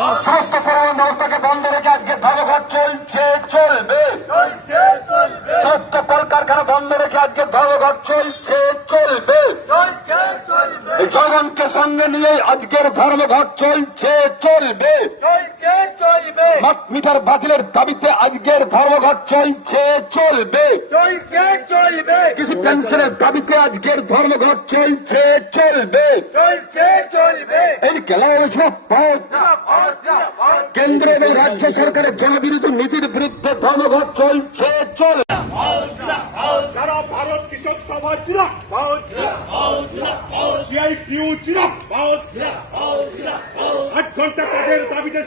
সমস্ত পরিবহন ব্যবস্থাকে বন্ধ রেখে আজকে ধর্মঘট চলছে, চলবে। সমস্ত কলকারখানা বন্ধ রেখে আজকে ধর্মঘট চলছে, চলবে। জগনকে সঙ্গে নিয়ে আজকের ধর্মঘট চলছে, চলবে। মিটার বাতিলের দাবিতে আজকের ধর্মঘট চলছে, চলবে। কৃষি পেনশনের দাবিতে আজকের ধর্মঘট চলছে চলবে চলছে, চলবে। খেলাধুলা জিন্দাবাদ। কেন্দ্র এবং রাজ্য সরকারের জনবিরোধী নীতির বিরুদ্ধে ধর্মঘট চলছে চলে সারা ভারত কৃষক সভা জিরাফত সিআইটিউ জিরাফত আট ঘণ্টা তাদের দাবিতে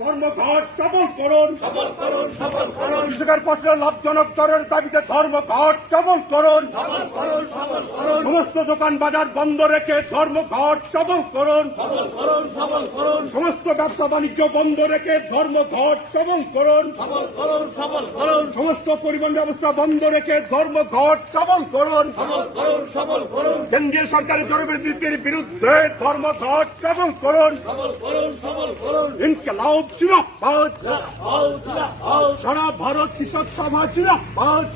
ধর্মঘট সফল করুন। কৃষকের ফসলের লাভজনক দরের দাবিতে ধর্মঘট সফল করুন। সমস্ত দোকান বাজার বন্ধ রেখে ধর্মঘট সফল করুন। সমস্ত ব্যবসা বাণিজ্য বন্ধ রেখে ধর্মঘট সফল করুন সমস্ত পরিবহন ব্যবস্থা বন্ধ রেখে ধর্মঘট সফল করুন কেন্দ্রীয় সরকারের জনবিরোধীর বিরুদ্ধে ধর্মঘট সফল করুন ইনকলাব জিরাফত। সারা ভারত কৃষক সভা জিরাফত।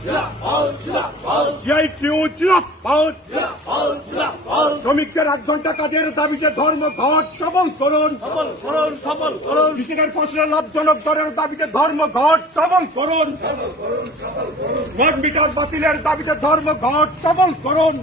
সিআইটিউ জিরাফত। শ্রমিকদের এক ঘণ্টা কাজের দাবিতে ধর্মঘট সবল করুন। কৃষকের ফসলের লাভজনক দরের দাবিতে ধর্মঘট সবল করুন। স্মার্ট মিটার বাতিলের দাবিতে ধর্মঘট সবল করুন।